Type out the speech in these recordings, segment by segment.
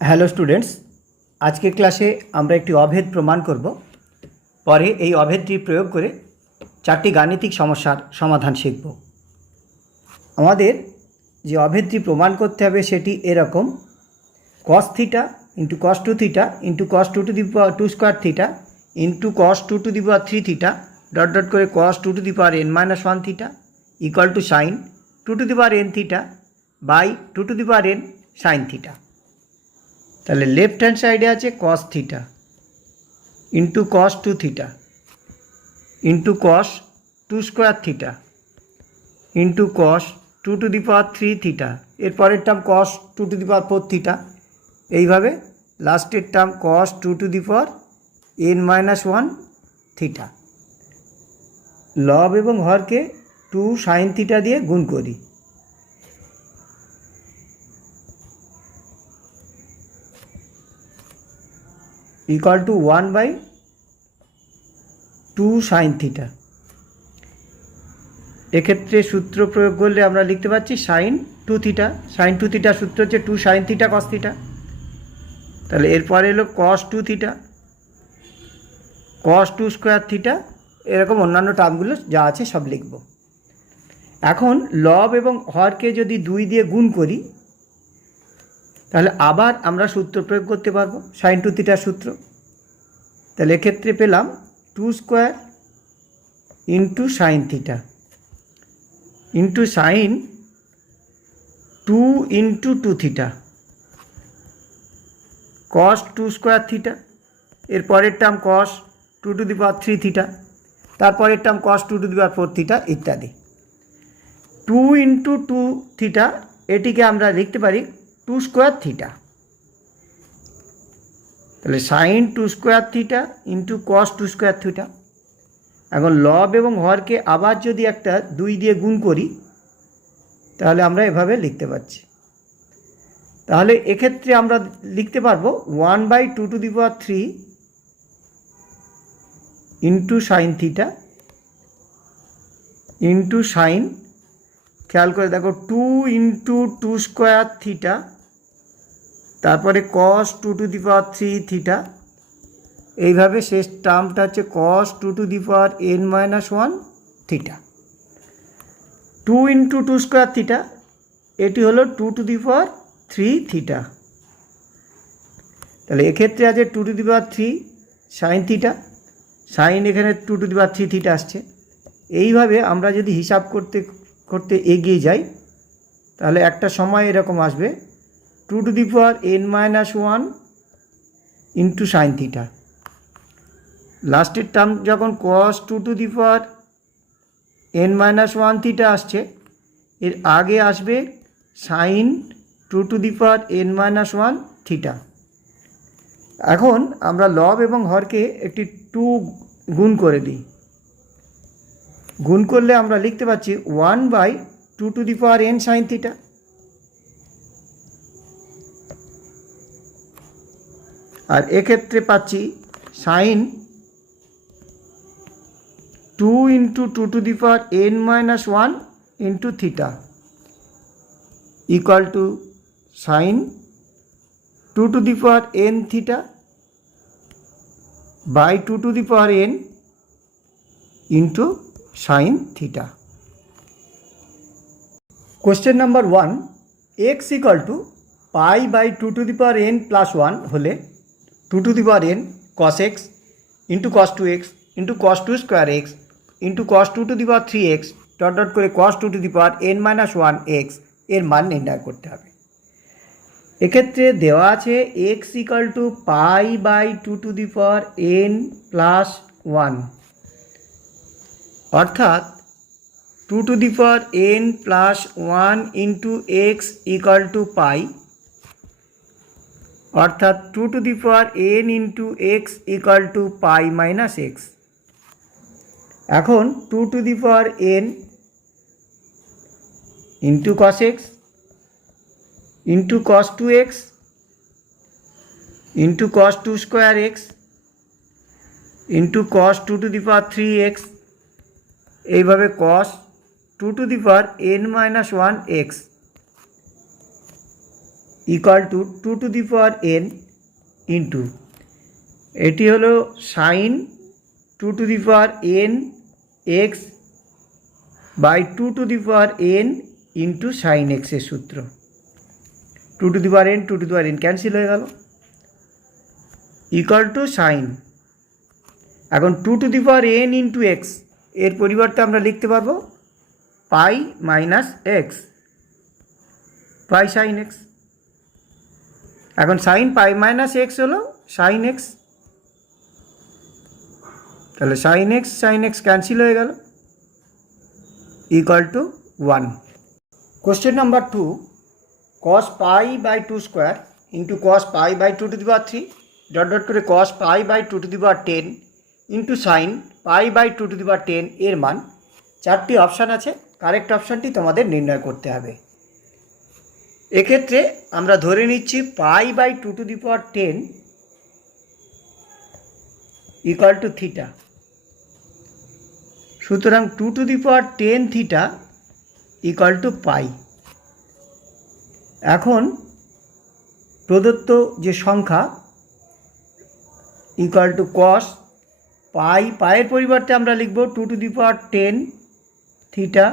Hello students, আজকের ক্লাসে আমরা একটি অভেদ প্রমাণ করব। পরে এই অভেদটি প্রয়োগ করে চারটি গাণিতিক সমস্যার সমাধান শিখব। আমাদের যে অভেদটি প্রমাণ করতে হবে সেটি এরকম: cos theta into cos 2 theta into cos 2 to the power 2 square theta into cos 2 to the power 3 theta dot dot করে cos 2 to the power n-1 theta equal to sine 2 to the power n theta by 2 to the power n sine theta. তাহলে left hand সাইডে আছে cos theta into cos 2 theta into cos 2 square theta into cos 2 to the power 3 theta, এর পরের term cos 2 to the power 4 theta, এইভাবে লাস্টের term cos 2 to the power n-1 theta. লব এবং হরকে 2 sine theta দিয়ে গুণ করি। Equal to 1/2 sine theta. এক্ষেত্রে সূত্র প্রয়োগ করলে আমরা লিখতে পাচ্ছি সাইন 2 থিটা। সাইন 2 থিটা সূত্র হচ্ছে 2 সাইন থিটা কস থিটা। তাহলে এরপরে এলো cos 2 theta, cos 2 square theta, এরকম অন্যান্য টার্মগুলো যা আছে সব লিখব। এখন লব এবং হরকে যদি 2 দিয়ে গুণ করি তাহলে আবার আমরা সূত্র প্রয়োগ করতে পারবো, সাইন 2 থিটার সূত্র। তাহলে এক্ষেত্রে পেলাম 2 square into sine theta into sine 2 into 2 theta cos 2 square theta, এর পরের term cos 2 to the power 3 theta, তারপরের term cos 2 to the power 4 theta ইত্যাদি। 2 ইন্টু 2 থিটা এটিকে আমরা লিখতে পারি 2 স্কোয়ার থিটা। তাহলে sine 2 square theta into cos 2 square theta. এখন লব এবং হরকে আবার যদি একটা 2 দিয়ে গুণ করি তাহলে আমরা এভাবে লিখতে পারছি। তাহলে এক্ষেত্রে আমরা লিখতে পারবো 1/2 to the power 3 into sine theta into sign, খেয়াল করে দেখো 2 ইন্টু 2 স্কোয়ার থিটা, তারপরে cos 2 to the power 3 theta, এইভাবে শেষ টার্মটা হচ্ছে cos 2 to the power n-1 theta. 2 into 2 square theta এটি হলো 2 টু দি পাওয়ার 3 থিটা। তাহলে এক্ষেত্রে আছে 2 to the power 3 sine theta, sine এখানে 2 টু দি পাওয়ার 3 থিটা আসছে। এইভাবে আমরা যদি হিসাব করতে করতে এগিয়ে যাই তাহলে একটা সময় এরকম আসবে 2 to the power n-1 into sine theta. লাস্টের টার্ম যখন cos 2 to the power n-1 theta আসছে, এর আগে আসবে sine 2 to the power n-1 theta. এখন আমরা লব এবং হরকে একটি 2 গুণ করে দিই। গুণ করলে আমরা লিখতে পাচ্ছি 1/2 to the power n sine theta. আর এক্ষেত্রে পাচ্ছি sine 2 into 2 to the power n-1 into theta equal to sine 2 to the power n theta by 2 to the power n into sine theta. Question number 1, x equal to pi by 2 to the power n plus 1 হলে 2 to the power n cos x into cos 2x into cos 2 square x into cos 2 to the power 3x dot dot করে cos 2 to the power n-1 x এর মান নির্ণয় করতে হবে। এক্ষেত্রে দেওয়া আছে x equal to pi by 2 to the power n plus 1, অর্থাৎ 2 to the power n plus 1 into x equal to pi, অর্থাৎ 2 to the power n into x equal to pi minus x। এখন 2 to the power n into cos x into cos 2x into cos 2 square x into cos 2 to the power 3x, এইভাবে cos 2 to the power n-1 x equal to 2 to the power n into এটি হলো sine 2 to the power n x by 2 to the power n into sine এক্সের সূত্র। 2 to the power n 2 to the power n cancel হয়ে গেল, equal to sine. এখন 2 to the power n into x এর পরিবর্তে আমরা লিখতে পারবো pi minus x pi sine x. এখন সাইন পাই মাইনাস এক্স হলো সাইন এক্স, তাহলে সাইন এক্স ক্যান্সেল হয়ে গেল, equal to 1। Question number 2, cos pi by 2 square into cos pi by 2 to the power 3 dot dot করে cos pi by 2 to the power 10 into sine pi by 2 to the power 10 এর মান। 4টি option আছে, correct অপশানটি তোমাদের নির্ণয় করতে হবে। এক্ষেত্রে আমরা ধরে নিচ্ছি pi by 2 to the power 10 equal to theta. সুতরাং 2 to the power 10 theta equal to pi. এখন প্রদত্ত যে সংখ্যা ইকুয়াল টু কস পাইয়ের পরিবর্তে আমরা লিখব 2 to the power 10 theta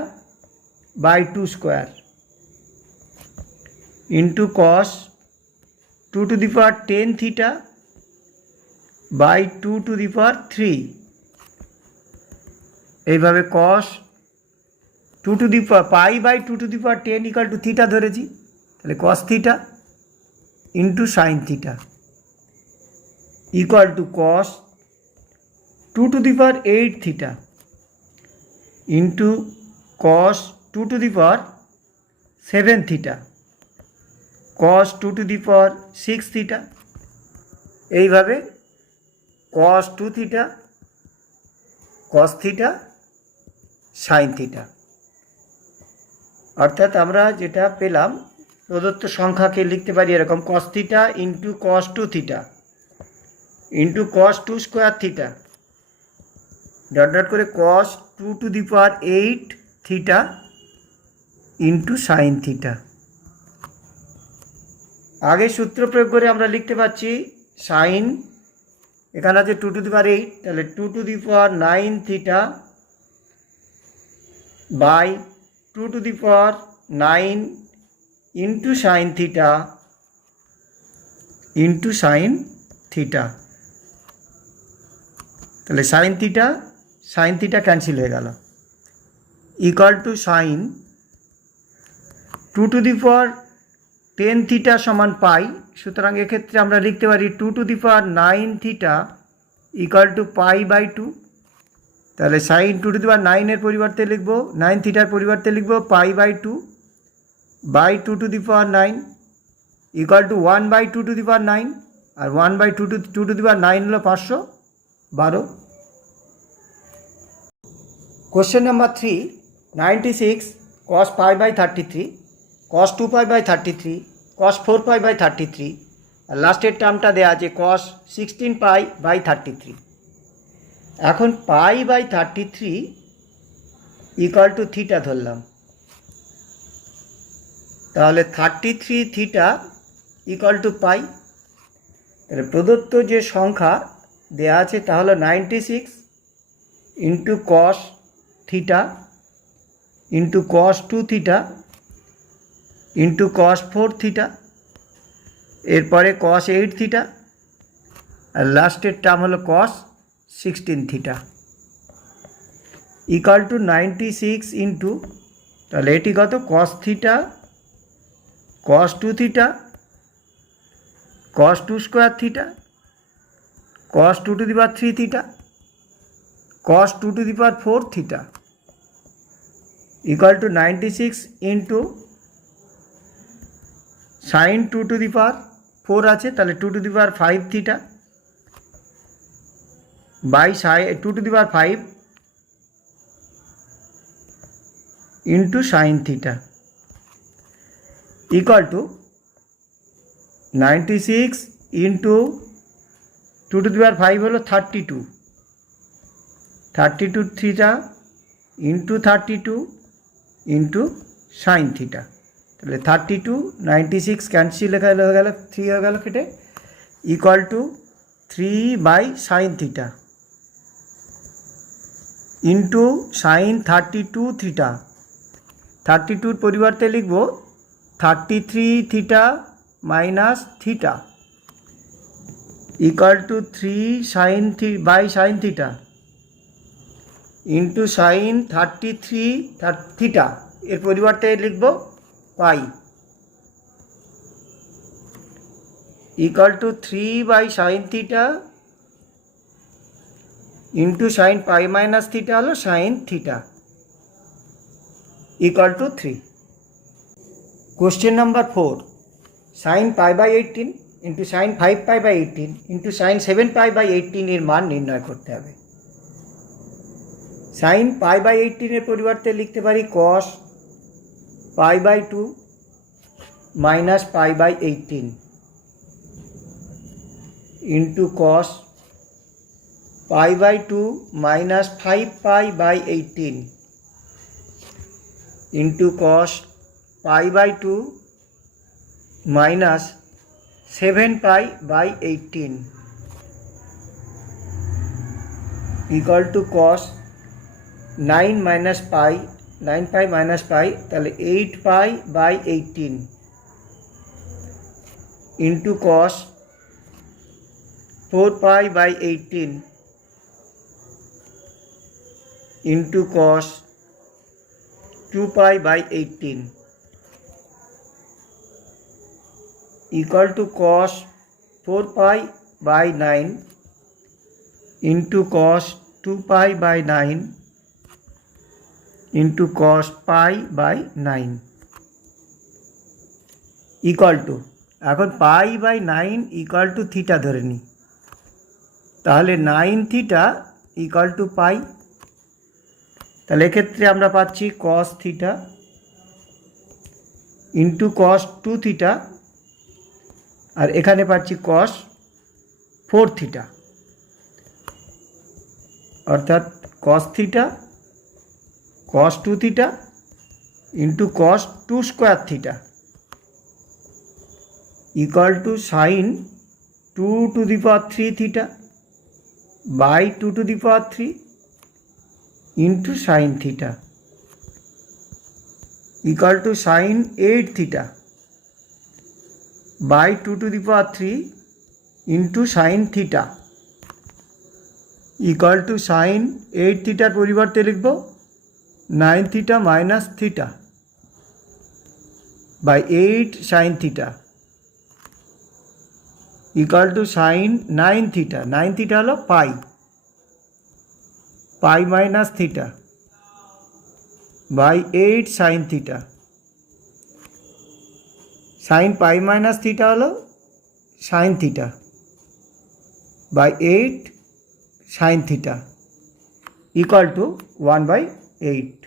by 2 square into cos 2 to the power 10 theta by 2 to the power 3। এইভাবে cos 2 to the power pi by 2 to the power 10 equal to theta ধরেছি, তাহলে cos theta into sine theta equal to cos 2 to the power 8 theta into cos 2 to the power 7 theta cos 2 to the power 6 theta. এইভাবে cos 2 theta cos theta sine theta. অর্থাৎ আমরা যেটা পেলাম প্রদত্ত সংখ্যাকে লিখতে পারি এরকম কস theta into cos 2 theta into cos 2 square theta dot dot করে কস 2 to the power 8 theta into sine theta. আগে সূত্র প্রয়োগ করে আমরা লিখতে পাচ্ছি সাইন, এখানে আছে 2 টু দি পাওয়ার 8, তাহলে 2 to the power 9 theta by 2 to the power 9 into sine theta into sine theta. তাহলে সাইন থিটা ক্যান্সেল হয়ে গেল, equal to sine 2 to the power 10 theta সমান পাই। সুতরাং এক্ষেত্রে আমরা লিখতে পারি 2 to the power 9 theta equal to pi by 2। তাহলে সাইন 2 টু দি পাওয়ার 9 এর পরিবর্তে লিখব 9 থিটার পরিবর্তে লিখব pi by 2 by 2 to the power 9 equal to 1 by 2 to the power 9, আর 1 বাই 2 টু দি পাওয়ার 9 হলো 512। Question number 3, 96 cos pi by 33 cos 2 pi by 33 cos 4 pi by 33 আর লাস্টের টার্মটা দেওয়া আছে cos 16 পাই বাই 33। এখন pi by 33 equal to theta ধরলাম, তাহলে 33 থিটা ইকুয়াল টু পাই। তাহলে প্রদত্ত যে সংখ্যা দেওয়া আছে তা হলো 96 into cos theta into cos 2 theta into cos 4 theta, এরপরে কস 8 থিটা আর লাস্টের টার্ম হলো cos 16 theta equal to 96 into, তাহলে এটি কত cos theta cos 2 theta cos 2 square theta cos 2 to the power 3 theta cos 2 to the power 4 theta equal to 96 into sine 2 to the power 4 আছে, তাহলে 2 to the power 5 theta by 2 to the power 5 into sine theta equal to 96 into 2 to the power 5 হলো 32 theta into 32 into sine theta তাহলে 32 96 cancel হয়ে গেল 3 হয়ে গেল কেটে equal to 3/sin theta into sine 32 theta. 32 পরিবর্তে লিখব 33 theta minus theta equal to 3/sin theta into sine 33 theta, এর পরিবর্তে লিখব pi equal to 3/sin theta into sine pi minus theta হলো sine theta equal to 3। Question number 4, sine π/18 into sine 5π/18 into sine 7π/18 এর মান নির্ণয় করতে হবে। Sign π/18 এর পরিবর্তে লিখতে পারি cos π/2 minus π/18 into cos π/2 minus 5π/18 into cos π/2 minus 7π/18 equal to cos 9 minus pi 9π minus pi, তাহলে 8π/18 into cos 4π/18 into cos 2π/18 equal to cos 4π/9 into cos 2π/9 into cos π/9 equal to, এখন π/9 equal to থিটা ধরে নিই, তাহলে 9 theta equal to পাই। তাহলে এক্ষেত্রে আমরা পাচ্ছি cos theta into cos 2 theta আর এখানে পাচ্ছি cos 4 থিটা, অর্থাৎ cos theta cos 2 theta into cos 2 square theta equal to sine 2³ theta by 2³ into sine theta equal to sine 8 theta by 2³ into sine theta equal to sine 8 থিটার পরিবর্তে লিখব 9 theta minus theta by 8 sine theta equal to sine 9 theta, 9 theta হলো পাই পাই minus theta by 8 sine theta, sine pi minus theta হলো sine theta by 8 sine theta equal to 1/8।